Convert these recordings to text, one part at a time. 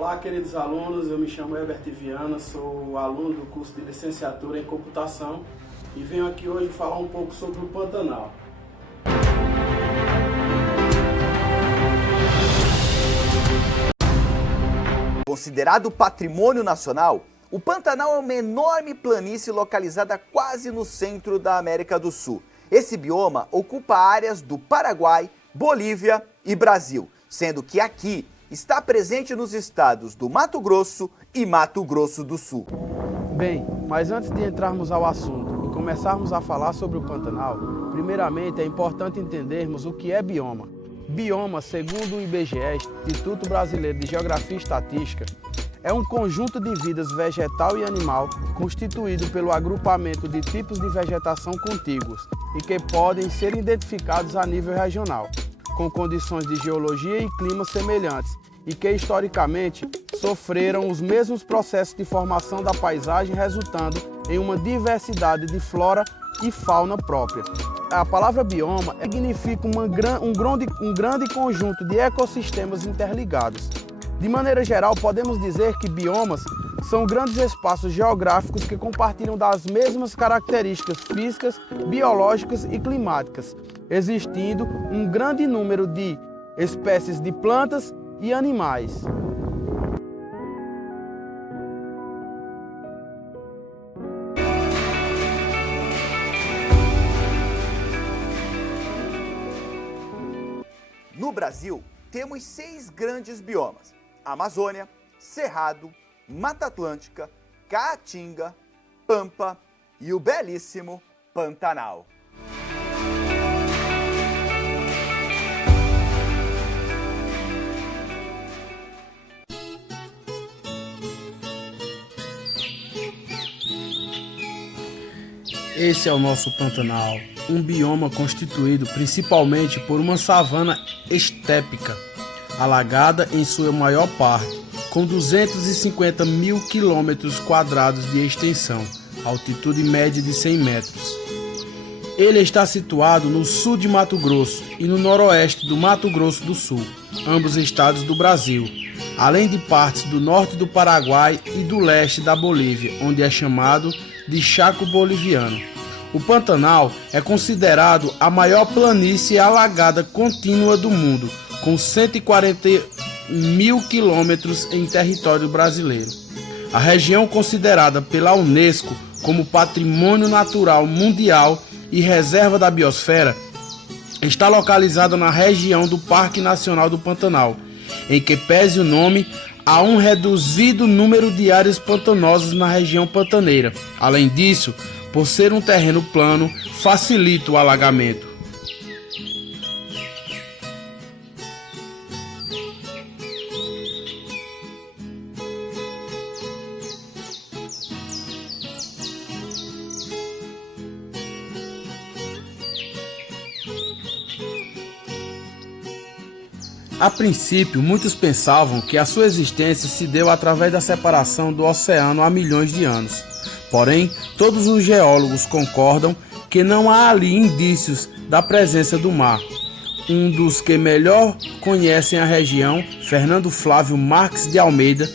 Olá, queridos alunos, eu me chamo Herbert Viana, sou aluno do curso de licenciatura em computação e venho aqui hoje falar um pouco sobre o Pantanal. Considerado patrimônio nacional, o Pantanal é uma enorme planície localizada quase no centro da América do Sul. Esse bioma ocupa áreas do Paraguai, Bolívia e Brasil, sendo que aqui está presente nos estados do Mato Grosso e Mato Grosso do Sul. Bem, mas antes de entrarmos ao assunto e começarmos a falar sobre o Pantanal, primeiramente é importante entendermos o que é bioma. Bioma, segundo o IBGE, Instituto Brasileiro de Geografia e Estatística, é um conjunto de vidas vegetal e animal constituído pelo agrupamento de tipos de vegetação contíguos e que podem ser identificados a nível regional, com condições de geologia e clima semelhantes e que historicamente sofreram os mesmos processos de formação da paisagem, resultando em uma diversidade de flora e fauna própria. A palavra bioma significa um grande conjunto de ecossistemas interligados. De maneira geral, podemos dizer que biomas são grandes espaços geográficos que compartilham das mesmas características físicas, biológicas e climáticas, existindo um grande número de espécies de plantas e animais. No Brasil, temos 6 grandes biomas: Amazônia, Cerrado, Mata Atlântica, Caatinga, Pampa e o belíssimo Pantanal. Esse é o nosso Pantanal, um bioma constituído principalmente por uma savana estépica, alagada em sua maior parte, com 250 mil quilômetros quadrados de extensão, altitude média de 100 metros. Ele está situado no sul de Mato Grosso e no noroeste do Mato Grosso do Sul, ambos estados do Brasil, além de partes do norte do Paraguai e do leste da Bolívia, onde é chamado de Chaco Boliviano. O Pantanal é considerado a maior planície alagada contínua do mundo, com 140 mil quilômetros em território brasileiro. A região considerada pela Unesco como Patrimônio Natural Mundial e Reserva da Biosfera está localizada na região do Parque Nacional do Pantanal, em que pese o nome, há um reduzido número de áreas pantanosas na região pantaneira. Além disso, por ser um terreno plano, facilita o alagamento. A princípio, muitos pensavam que a sua existência se deu através da separação do oceano há milhões de anos. Porém, todos os geólogos concordam que não há ali indícios da presença do mar. Um dos que melhor conhecem a região, Fernando Flávio Marques de Almeida,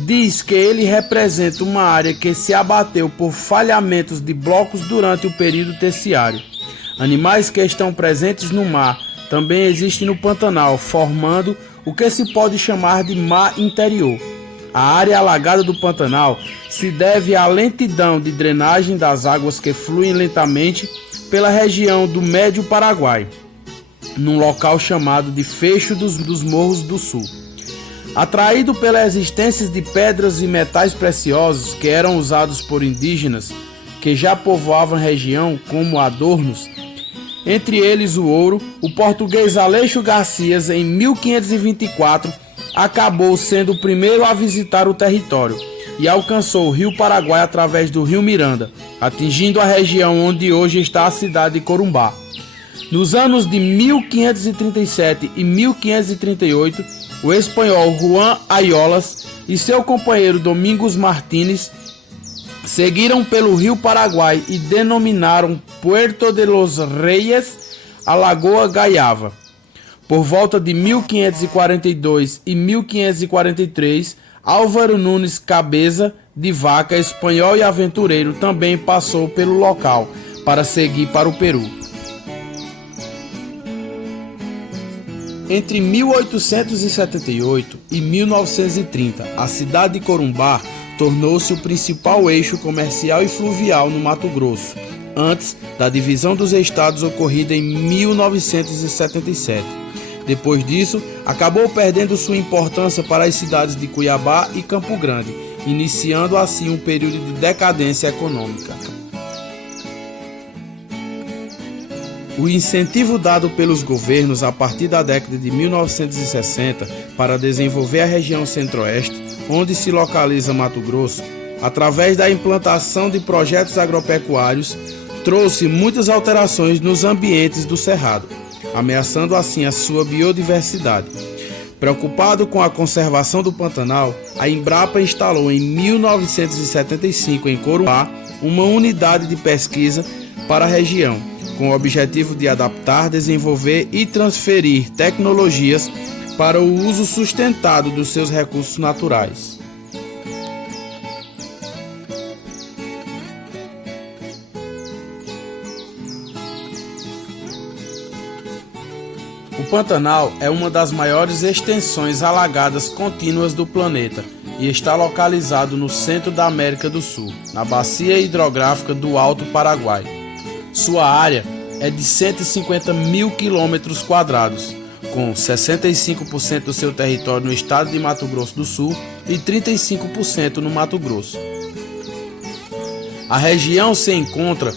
diz que ele representa uma área que se abateu por falhamentos de blocos durante o período terciário. Animais que estão presentes no mar também existem no Pantanal, formando o que se pode chamar de mar interior. A área alagada do Pantanal se deve à lentidão de drenagem das águas que fluem lentamente pela região do Médio Paraguai, num local chamado de Fecho dos Morros do Sul. Atraído pela existência de pedras e metais preciosos que eram usados por indígenas que já povoavam a região como adornos, entre eles o ouro, o português Aleixo Garcias, em 1524, acabou sendo o primeiro a visitar o território e alcançou o Rio Paraguai através do Rio Miranda, atingindo a região onde hoje está a cidade de Corumbá. Nos anos de 1537 e 1538, o espanhol Juan Ayolas e seu companheiro Domingos Martínez seguiram pelo Rio Paraguai e denominaram Puerto de los Reyes a Lagoa Gaiava. Por volta de 1542 e 1543, Álvaro Nunes Cabeza de Vaca, espanhol e aventureiro, também passou pelo local para seguir para o Peru. Entre 1878 e 1930, a cidade de Corumbá tornou-se o principal eixo comercial e fluvial no Mato Grosso, antes da divisão dos estados ocorrida em 1977. Depois disso, acabou perdendo sua importância para as cidades de Cuiabá e Campo Grande, iniciando assim um período de decadência econômica. O incentivo dado pelos governos a partir da década de 1960 para desenvolver a região centro-oeste, onde se localiza Mato Grosso, através da implantação de projetos agropecuários, trouxe muitas alterações nos ambientes do Cerrado, ameaçando assim a sua biodiversidade. Preocupado com a conservação do Pantanal, a Embrapa instalou em 1975 em Corumbá uma unidade de pesquisa para a região, com o objetivo de adaptar, desenvolver e transferir tecnologias para o uso sustentado dos seus recursos naturais. O Pantanal é uma das maiores extensões alagadas contínuas do planeta e está localizado no centro da América do Sul, na bacia hidrográfica do Alto Paraguai. Sua área é de 150 mil quilômetros quadrados, com 65% do seu território no estado de Mato Grosso do Sul e 35% no Mato Grosso. A região se encontra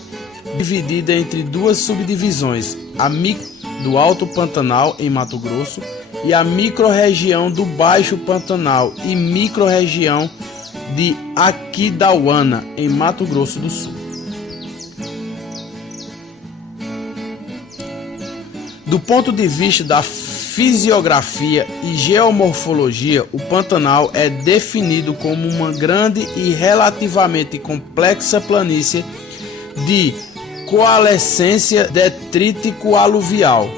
dividida entre duas subdivisões, a do Alto Pantanal, em Mato Grosso, e a microrregião do Baixo Pantanal e microrregião de Aquidauana, em Mato Grosso do Sul. Do ponto de vista da fisiografia e geomorfologia, o Pantanal é definido como uma grande e relativamente complexa planície de coalescência detrítico-aluvial.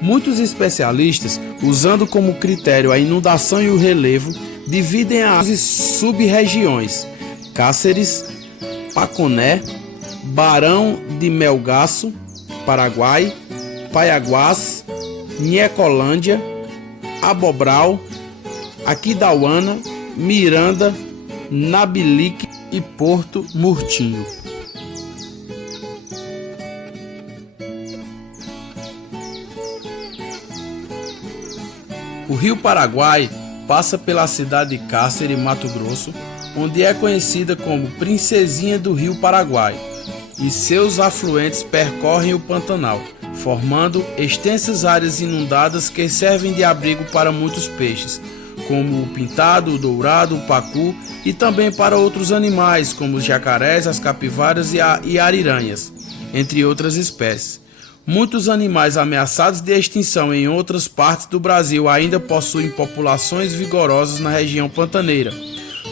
Muitos especialistas, usando como critério a inundação e o relevo, dividem as sub-regiões: Cáceres, Paconé, Barão de Melgaço, Paraguai, Paiaguás, Niecolândia, Abobral, Aquidauana, Miranda, Nabilique e Porto Murtinho. O Rio Paraguai passa pela cidade de Cáceres, Mato Grosso, onde é conhecida como Princesinha do Rio Paraguai, e seus afluentes percorrem o Pantanal, formando extensas áreas inundadas que servem de abrigo para muitos peixes, como o pintado, o dourado, o pacu, e também para outros animais, como os jacarés, as capivaras e ariranhas, entre outras espécies. Muitos animais ameaçados de extinção em outras partes do Brasil ainda possuem populações vigorosas na região pantaneira,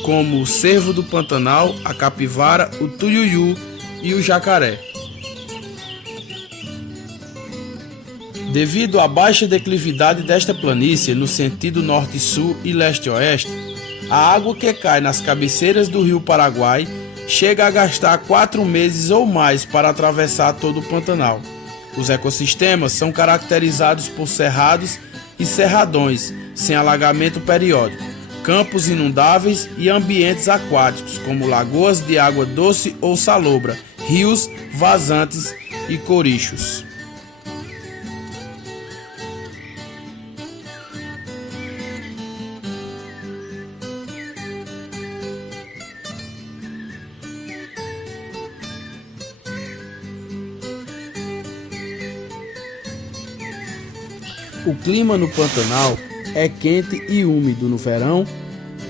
como o cervo do Pantanal, a capivara, o tuiuiu e o jacaré. Devido à baixa declividade desta planície no sentido norte-sul e leste-oeste, a água que cai nas cabeceiras do Rio Paraguai chega a gastar 4 meses ou mais para atravessar todo o Pantanal. Os ecossistemas são caracterizados por cerrados e cerradões, sem alagamento periódico, campos inundáveis e ambientes aquáticos, como lagoas de água doce ou salobra, rios, vazantes e corichos. O clima no Pantanal é quente e úmido no verão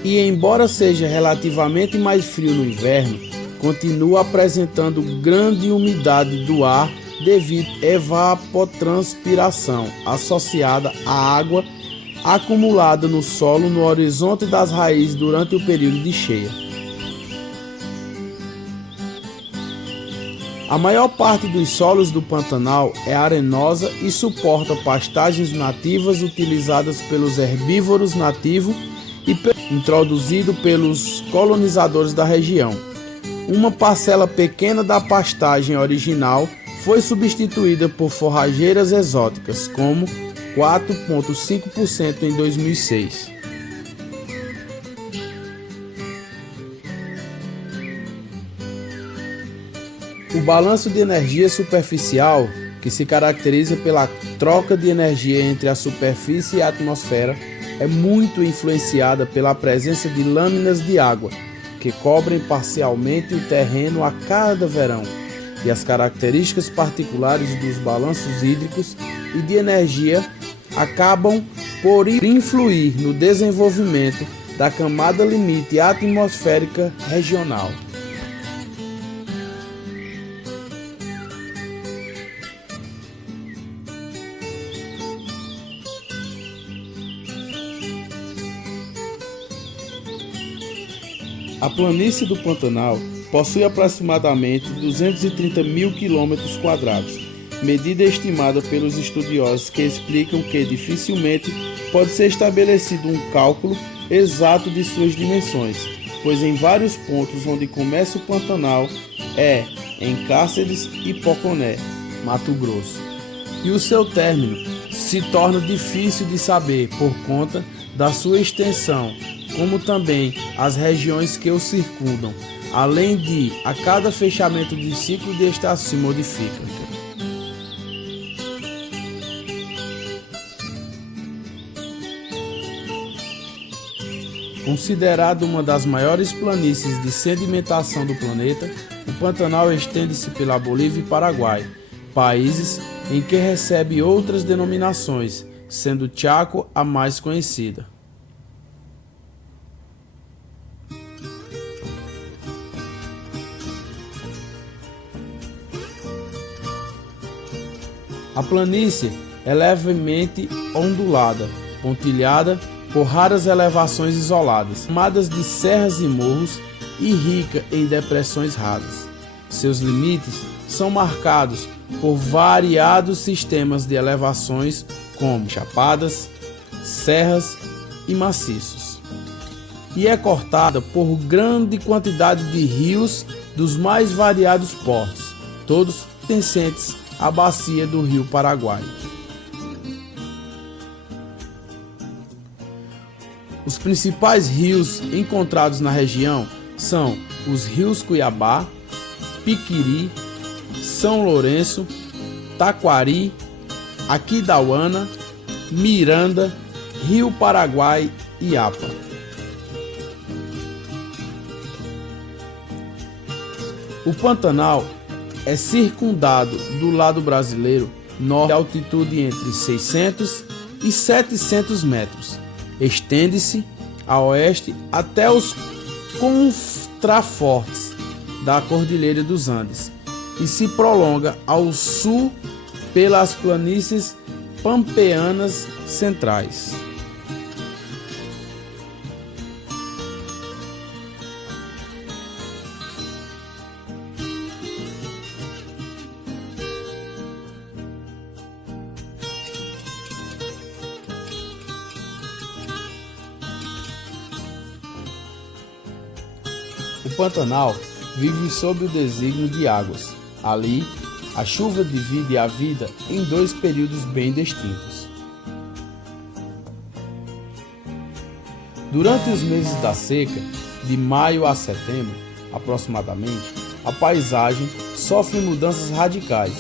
e, embora seja relativamente mais frio no inverno, continua apresentando grande umidade do ar devido à evapotranspiração associada à água acumulada no solo no horizonte das raízes durante o período de cheia. A maior parte dos solos do Pantanal é arenosa e suporta pastagens nativas utilizadas pelos herbívoros nativos e introduzido pelos colonizadores da região. Uma parcela pequena da pastagem original foi substituída por forrageiras exóticas, como 4,5% em 2006. O balanço de energia superficial, que se caracteriza pela troca de energia entre a superfície e a atmosfera, é muito influenciada pela presença de lâminas de água, que cobrem parcialmente o terreno a cada verão, e as características particulares dos balanços hídricos e de energia acabam por influir no desenvolvimento da camada limite atmosférica regional. A planície do Pantanal possui aproximadamente 230 mil quilômetros quadrados, medida estimada pelos estudiosos que explicam que dificilmente pode ser estabelecido um cálculo exato de suas dimensões, pois em vários pontos onde começa o Pantanal é em Cáceres e Poconé, Mato Grosso, e o seu término se torna difícil de saber por conta da sua extensão, como também as regiões que o circundam, além de a cada fechamento de ciclo de estação se modifica. Considerado uma das maiores planícies de sedimentação do planeta, o Pantanal estende-se pela Bolívia e Paraguai, países em que recebe outras denominações, sendo Chaco a mais conhecida. A planície é levemente ondulada, pontilhada por raras elevações isoladas, formadas de serras e morros e rica em depressões rasas. Seus limites são marcados por variados sistemas de elevações como chapadas, serras e maciços. E é cortada por grande quantidade de rios dos mais variados portos, todos pertencentes à bacia do Rio Paraguai. Os principais rios encontrados na região são os rios Cuiabá, Piquiri, São Lourenço, Taquari, Aquidauana, Miranda, Rio Paraguai e Apa. O Pantanal é circundado do lado brasileiro norte a altitude entre 600 e 700 metros. Estende-se a oeste até os contrafortes da Cordilheira dos Andes e se prolonga ao sul pelas planícies pampeanas centrais. O Pantanal vive sob o desígnio de águas. Ali, a chuva divide a vida em dois períodos bem distintos. Durante os meses da seca, de maio a setembro, aproximadamente, a paisagem sofre mudanças radicais.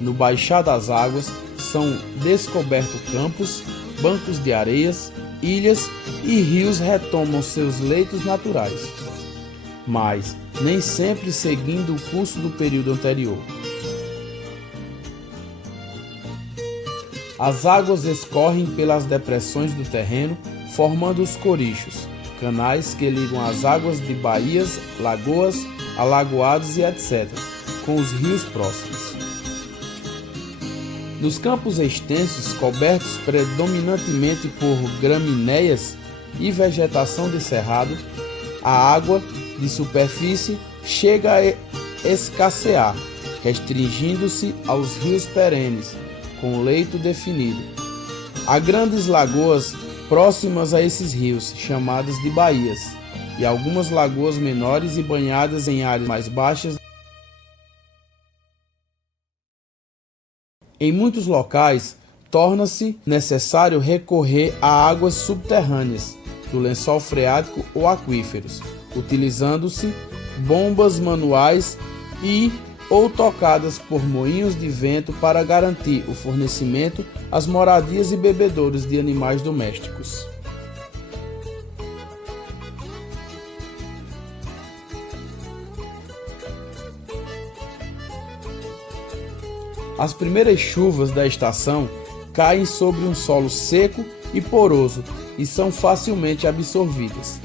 No baixar das águas, são descobertos campos, bancos de areias, ilhas e rios retomam seus leitos naturais, mas nem sempre seguindo o curso do período anterior. As águas escorrem pelas depressões do terreno, formando os corichos, canais que ligam as águas de baías, lagoas, alagoados e etc., com os rios próximos. Nos campos extensos, cobertos predominantemente por gramíneas e vegetação de cerrado, a água de superfície chega a escassear, restringindo-se aos rios perenes, com leito definido. Há grandes lagoas próximas a esses rios, chamadas de baías, e algumas lagoas menores e banhadas em áreas mais baixas. Em muitos locais, torna-se necessário recorrer a águas subterrâneas, do lençol freático ou aquíferos, utilizando-se bombas manuais ou tocadas por moinhos de vento para garantir o fornecimento às moradias e bebedouros de animais domésticos. As primeiras chuvas da estação caem sobre um solo seco e poroso e são facilmente absorvidas.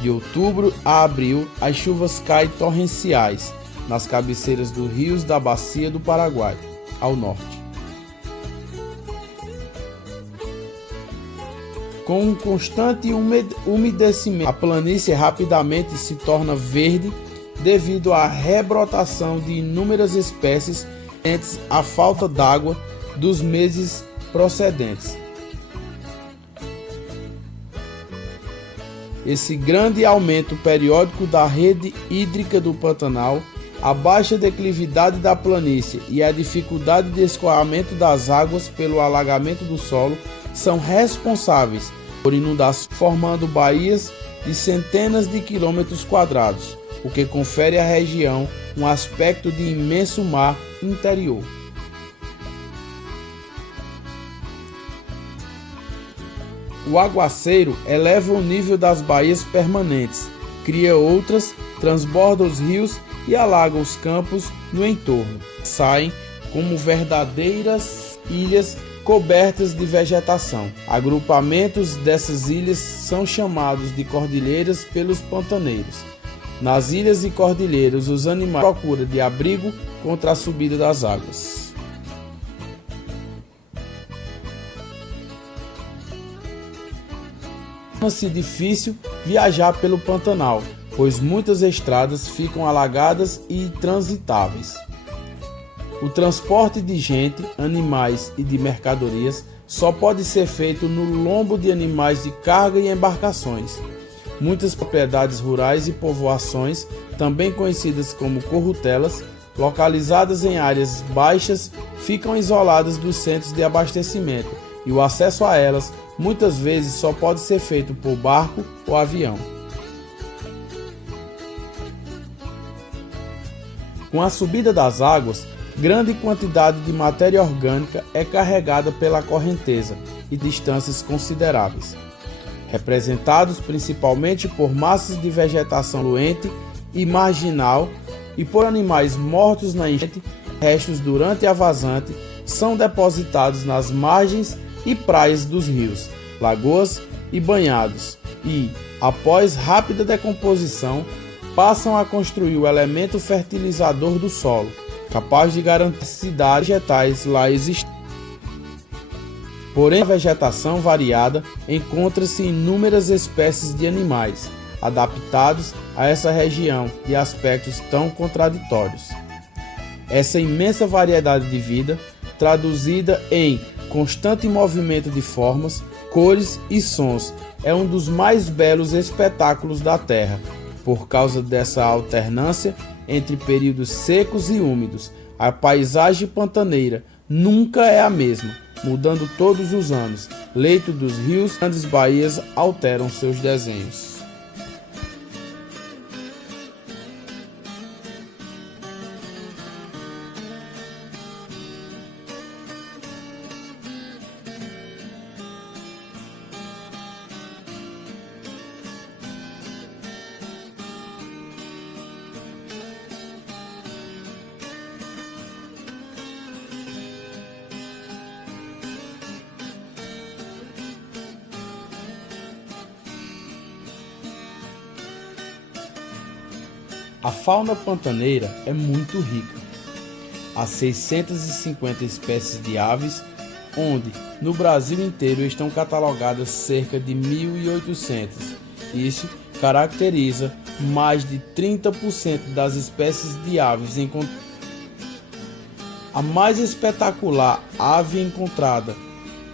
De outubro a abril, as chuvas caem torrenciais nas cabeceiras dos rios da Bacia do Paraguai, ao norte. Com um constante umedecimento, a planície rapidamente se torna verde devido à rebrotação de inúmeras espécies antes à falta d'água dos meses procedentes. Esse grande aumento periódico da rede hídrica do Pantanal, a baixa declividade da planície e a dificuldade de escoamento das águas pelo alagamento do solo são responsáveis por inundações, formando baías de centenas de quilômetros quadrados, o que confere à região um aspecto de imenso mar interior. O aguaceiro eleva o nível das baías permanentes, cria outras, transborda os rios e alaga os campos no entorno. Saem como verdadeiras ilhas cobertas de vegetação. Agrupamentos dessas ilhas são chamados de cordilheiras pelos pantaneiros. Nas ilhas e cordilheiras, os animais procuram de abrigo contra a subida das águas. Torna-se difícil viajar pelo Pantanal, pois muitas estradas ficam alagadas e intransitáveis. O transporte de gente, animais e de mercadorias só pode ser feito no lombo de animais de carga e embarcações. Muitas propriedades rurais e povoações, também conhecidas como corrutelas, localizadas em áreas baixas, ficam isoladas dos centros de abastecimento e o acesso a elas muitas vezes só pode ser feito por barco ou avião. Com a subida das águas, grande quantidade de matéria orgânica é carregada pela correnteza e distâncias consideráveis, representados principalmente por massas de vegetação doente e marginal e por animais mortos na enchente. Restos durante a vazante são depositados nas margens e praias dos rios, lagoas e banhados e, após rápida decomposição, passam a construir o elemento fertilizador do solo, capaz de garantir cidades vegetais lá existentes. Porém, a vegetação variada encontra-se inúmeras espécies de animais, adaptados a essa região de aspectos tão contraditórios. Essa imensa variedade de vida, traduzida em constante movimento de formas, cores e sons, é um dos mais belos espetáculos da Terra, por causa dessa alternância entre períodos secos e úmidos. A paisagem pantaneira nunca é a mesma, mudando todos os anos. Leito dos rios, grandes baías alteram seus desenhos. A fauna pantaneira é muito rica. Há 650 espécies de aves, onde no Brasil inteiro estão catalogadas cerca de 1.800. Isso caracteriza mais de 30% das espécies de aves encontradas. A mais espetacular ave encontrada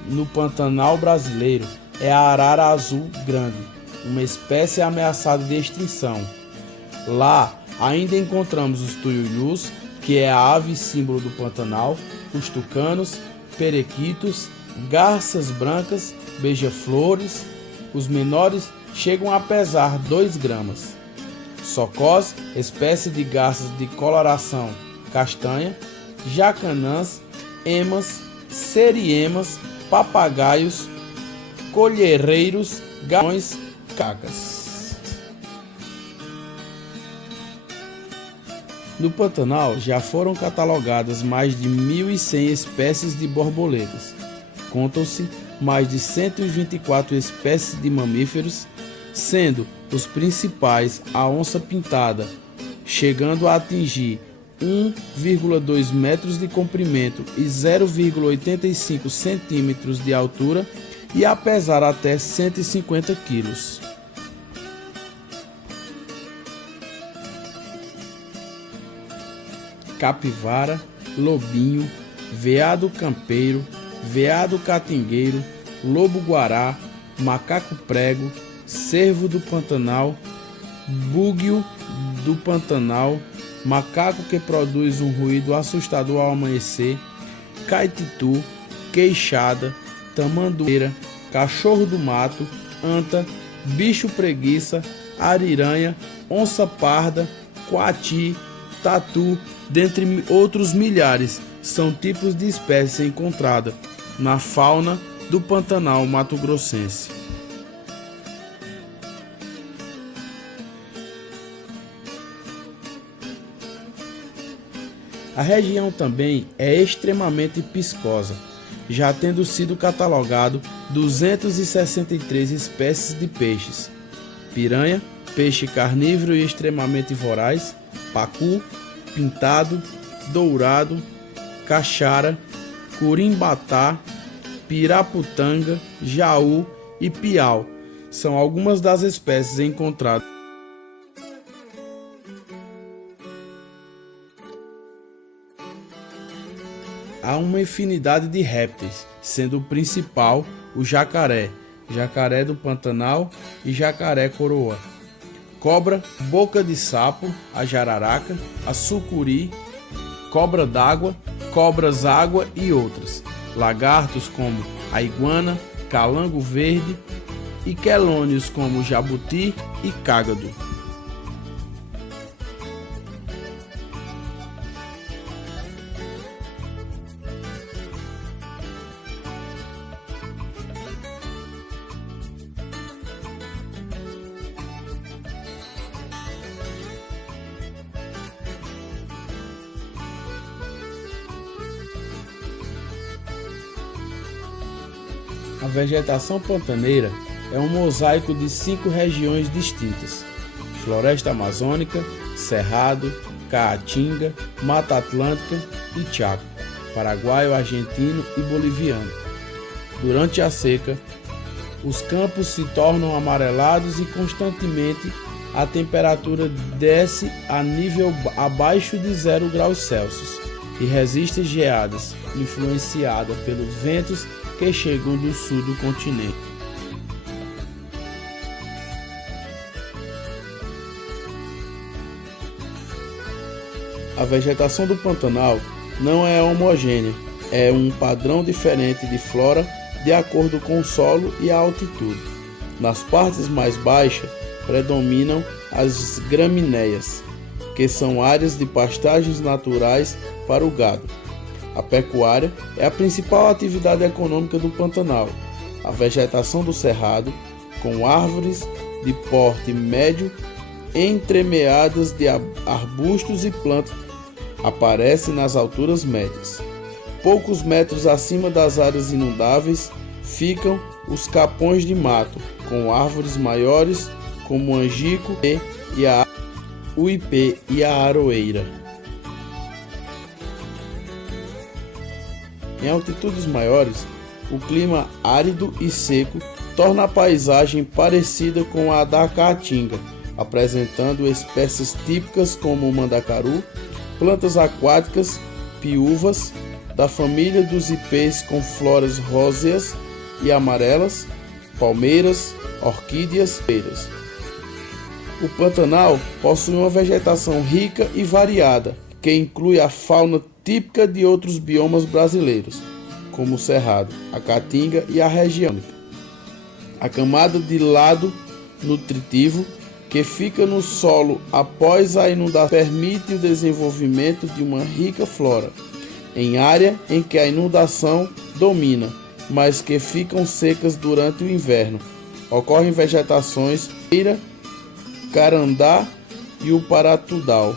no Pantanal brasileiro é a arara azul grande, uma espécie ameaçada de extinção. Lá ainda encontramos os tuiuius, que é a ave símbolo do Pantanal, os tucanos, periquitos, garças brancas, beija-flores. Os menores chegam a pesar 2 gramas. Socós, espécie de garças de coloração castanha, jacanãs, emas, seriemas, papagaios, colhereiros, gaões, cacas. No Pantanal já foram catalogadas mais de 1.100 espécies de borboletas. Contam-se mais de 124 espécies de mamíferos, sendo os principais a onça-pintada, chegando a atingir 1,2 metros de comprimento e 0,85 centímetros de altura e a pesar até 150 quilos. Capivara, lobinho, veado campeiro, veado catingueiro, lobo-guará, macaco-prego, cervo do Pantanal, búguio do Pantanal, macaco que produz um ruído assustador ao amanhecer, caititu, queixada, tamandueira, cachorro do mato, anta, bicho preguiça, ariranha, onça parda, coati, tatu, dentre outros milhares, são tipos de espécies encontradas na fauna do Pantanal mato-grossense. A região também é extremamente piscosa, já tendo sido catalogado 263 espécies de peixes: piranha, peixe carnívoro e extremamente voraz, pacu, pintado, dourado, caxara, curimbatá, piraputanga, jaú e piau. São algumas das espécies encontradas. Há uma infinidade de répteis, sendo o principal o jacaré, jacaré do Pantanal e jacaré coroa, cobra, boca de sapo, a jararaca, a sucuri, cobra d'água, cobras-água e outras, lagartos como a iguana, calango verde e quelônios como jabuti e cágado. A vegetação pantaneira é um mosaico de 5 regiões distintas: floresta amazônica, cerrado, caatinga, mata atlântica e chaco, paraguaio, argentino e boliviano. Durante a seca, os campos se tornam amarelados e constantemente a temperatura desce a nível abaixo de 0 graus Celsius e resiste geadas, influenciada pelos ventos que chegam do sul do continente. A vegetação do Pantanal não é homogênea, é um padrão diferente de flora de acordo com o solo e a altitude. Nas partes mais baixas predominam as gramíneas, que são áreas de pastagens naturais para o gado. A pecuária é a principal atividade econômica do Pantanal. A vegetação do cerrado, com árvores de porte médio entremeadas de arbustos e plantas, aparece nas alturas médias. Poucos metros acima das áreas inundáveis ficam os capões de mato, com árvores maiores como o angico, o ipê e a aroeira. Em altitudes maiores, o clima árido e seco torna a paisagem parecida com a da Caatinga, apresentando espécies típicas como o mandacaru, plantas aquáticas piúvas, da família dos ipês com flores róseas e amarelas, palmeiras, orquídeas e feiras. O Pantanal possui uma vegetação rica e variada, que inclui a fauna típica de outros biomas brasileiros, como o Cerrado, a Caatinga e a região. A camada de lado nutritivo que fica no solo após a inundação permite o desenvolvimento de uma rica flora, em área em que a inundação domina, mas que ficam secas durante o inverno. Ocorrem vegetações feira, carandá e o paratudal.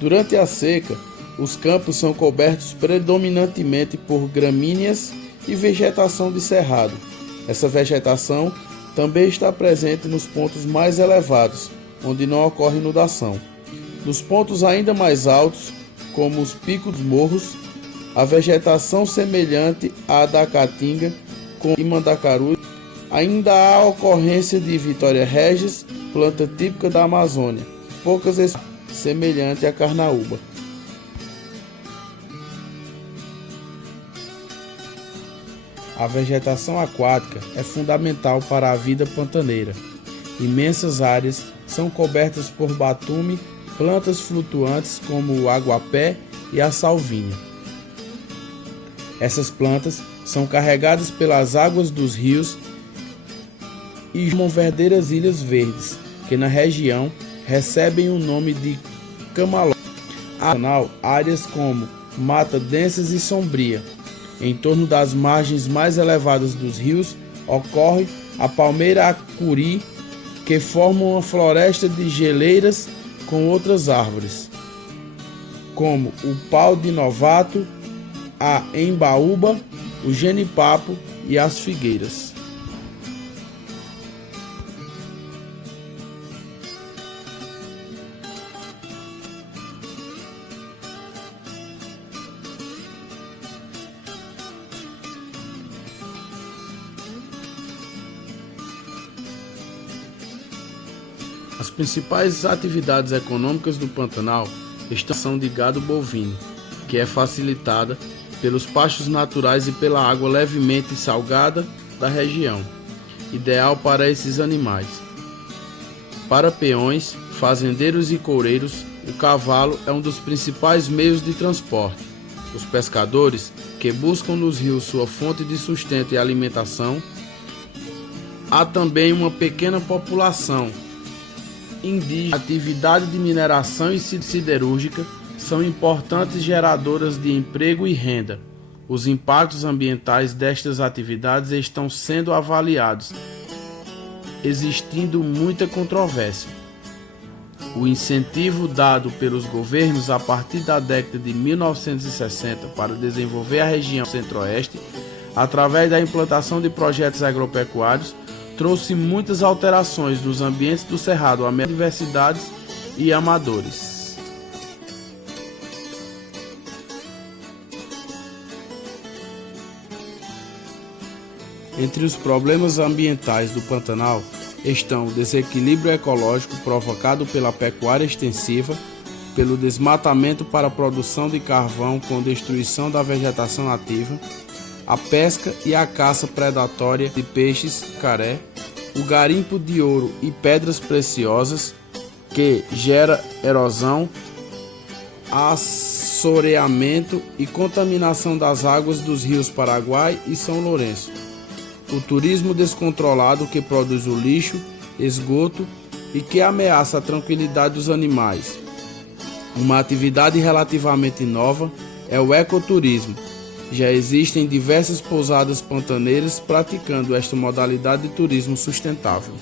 Durante a seca, os campos são cobertos predominantemente por gramíneas e vegetação de cerrado. Essa vegetação também está presente nos pontos mais elevados, onde não ocorre inundação. Nos pontos ainda mais altos, como os picos dos morros, a vegetação semelhante à da Caatinga com Imandacaru. Ainda há a ocorrência de Vitória Regis, planta típica da Amazônia, poucas semelhante à carnaúba. A vegetação aquática é fundamental para a vida pantaneira. Imensas áreas são cobertas por batume, plantas flutuantes como o aguapé e a salvinha. Essas plantas são carregadas pelas águas dos rios e formam verdadeiras ilhas verdes, que na região recebem o nome de camaló. Áreas como mata densas e sombria. Em torno das margens mais elevadas dos rios ocorre a palmeira acuri, que forma uma floresta de geleiras com outras árvores, como o pau de novato, a embaúba, o genipapo e as figueiras. As principais atividades econômicas do Pantanal estão de gado bovino, que é facilitada pelos pastos naturais e pela água levemente salgada da região, ideal para esses animais. Para peões, fazendeiros e coureiros, o cavalo é um dos principais meios de transporte. Os pescadores, que buscam nos rios sua fonte de sustento e alimentação. Há também uma pequena população indígena. A atividade de mineração e siderúrgica são importantes geradoras de emprego e renda. Os impactos ambientais destas atividades estão sendo avaliados, existindo muita controvérsia. O incentivo dado pelos governos a partir da década de 1960 para desenvolver a região centro-oeste, através da implantação de projetos agropecuários, trouxe muitas alterações nos ambientes do Cerrado, a diversidades e amadores. Entre os problemas ambientais do Pantanal estão o desequilíbrio ecológico provocado pela pecuária extensiva, pelo desmatamento para a produção de carvão com destruição da vegetação nativa, a pesca e a caça predatória de peixes caré, o garimpo de ouro e pedras preciosas, que gera erosão, assoreamento e contaminação das águas dos rios Paraguai e São Lourenço, o turismo descontrolado que produz o lixo, esgoto e que ameaça a tranquilidade dos animais. Uma atividade relativamente nova é o ecoturismo. Já existem diversas pousadas pantaneiras praticando esta modalidade de turismo sustentável.